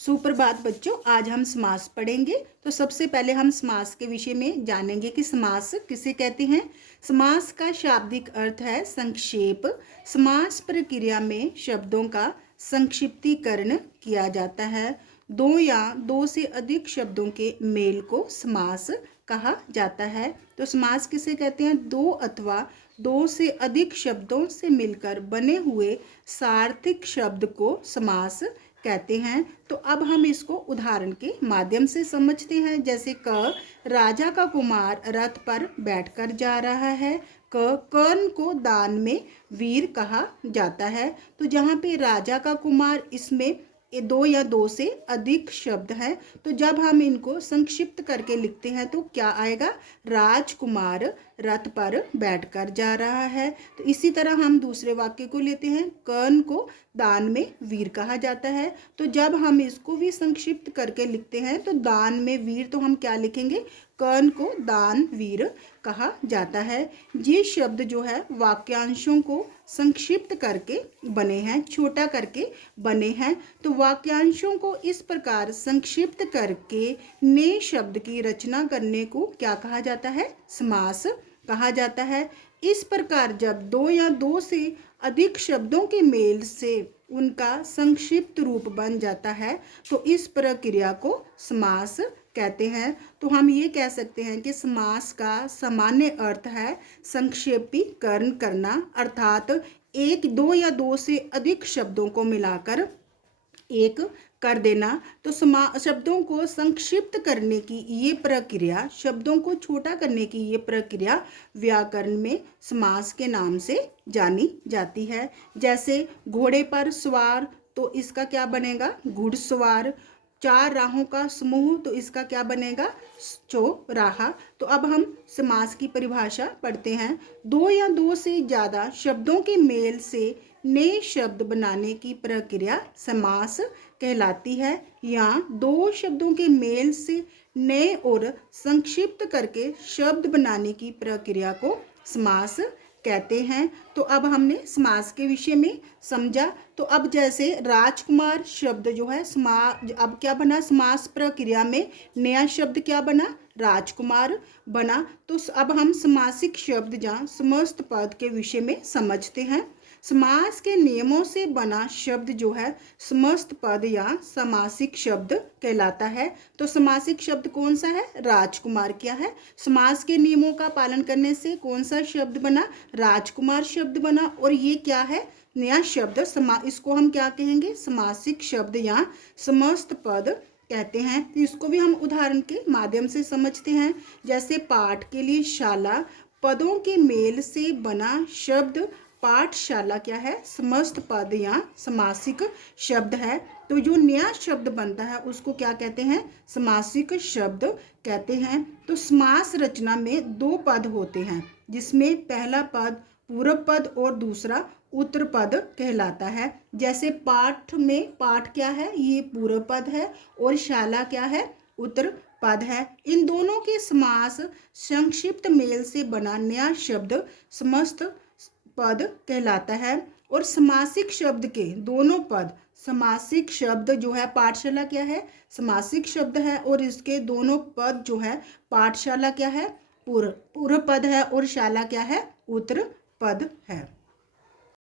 सुप्रभात बच्चों, आज हम समास पढ़ेंगे। तो सबसे पहले हम समास के विषय में जानेंगे कि समास किसे कहते हैं। समास का शाब्दिक अर्थ है संक्षेप। समास प्रक्रिया में शब्दों का संक्षिप्तीकरण किया जाता है। दो या दो से अधिक शब्दों के मेल को समास कहा जाता है। तो समास किसे कहते हैं? दो अथवा दो से अधिक शब्दों से मिलकर बने हुए सार्थक शब्द को समास कहते हैं। तो अब हम इसको उदाहरण के माध्यम से समझते हैं। जैसे क, राजा का कुमार रथ पर बैठकर जा रहा है। कर्ण को दान में वीर कहा जाता है। तो जहाँ पे राजा का कुमार, इसमें ये दो या दो से अधिक शब्द हैं। तो जब हम इनको संक्षिप्त करके लिखते हैं तो क्या आएगा? राजकुमार रथ पर बैठकर जा रहा है। तो इसी तरह हम दूसरे वाक्य को लेते हैं। कर्ण को दान में वीर कहा जाता है। तो जब हम इसको भी संक्षिप्त करके लिखते हैं तो दान में वीर, तो हम क्या लिखेंगे? कर्ण को दान वीर कहा जाता है। ये शब्द जो है वाक्यांशों को संक्षिप्त करके बने हैं, छोटा करके बने हैं। तो वाक्यांशों को इस प्रकार संक्षिप्त करके नए शब्द की रचना करने को क्या कहा जाता है? समास कहा जाता है। इस प्रकार जब दो या दो से अधिक शब्दों के मेल से उनका संक्षिप्त रूप बन जाता है तो इस प्रक्रिया को समास कहते हैं। तो हम ये कह सकते हैं कि समास का सामान्य अर्थ है संक्षेपीकरण करना, अर्थात एक, दो या दो से अधिक शब्दों को मिलाकर एक कर देना। तो शब्दों को संक्षिप्त करने की ये प्रक्रिया, शब्दों को छोटा करने की ये प्रक्रिया व्याकरण में समास के नाम से जानी जाती है। जैसे घोड़े पर सवार, तो इसका क्या बनेगा? घुड़सवार। चार राहों का समूह, तो इसका क्या बनेगा? चौराहा। तो अब हम समास की परिभाषा पढ़ते हैं। दो या दो से ज़्यादा शब्दों के मेल से नए शब्द बनाने की प्रक्रिया समास कहलाती है। या दो शब्दों के मेल से नए और संक्षिप्त करके शब्द बनाने की प्रक्रिया को समास कहते हैं। तो अब हमने समास के विषय में समझा। तो अब जैसे राजकुमार शब्द जो है अब क्या बना? समास प्रक्रिया में नया शब्द क्या बना? राजकुमार बना। तो अब हम समासिक शब्द या समस्त पद के विषय में समझते हैं। समास के नियमों से बना शब्द जो है समस्त पद या समासिक शब्द कहलाता है। तो समासिक शब्द कौन सा है? राजकुमार। क्या है? समास के नियमों का पालन करने से कौन सा शब्द बना? राजकुमार शब्द बना। और ये क्या है? नया शब्द। इसको हम क्या कहेंगे? समासिक शब्द या समस्त पद कहते हैं। तो इसको भी हम उदाहरण के माध्यम से समझते हैं। जैसे पाठ के लिए शाला, पदों के मेल से बना शब्द पाठशाला क्या है? समस्त पद या समासिक शब्द है। तो जो नया शब्द बनता है उसको क्या कहते हैं? समासिक शब्द कहते हैं। तो समास रचना में दो पद होते हैं, जिसमें पहला पद पूर्व पद और दूसरा उत्तर पद कहलाता है। जैसे पाठ में पाठ क्या है? ये पूर्व पद है और शाला क्या है? उत्तर पद है। इन दोनों के समास संक्षिप्त मेल से बना नया शब्द समस्त पद कहलाता है। और समासिक शब्द के दोनों पद, समासिक शब्द जो है पाठशाला क्या है? समासिक शब्द है। और इसके दोनों पद जो है, पाठशाला क्या है? पूर्व पद है और शाला क्या है? उत्तर पद है।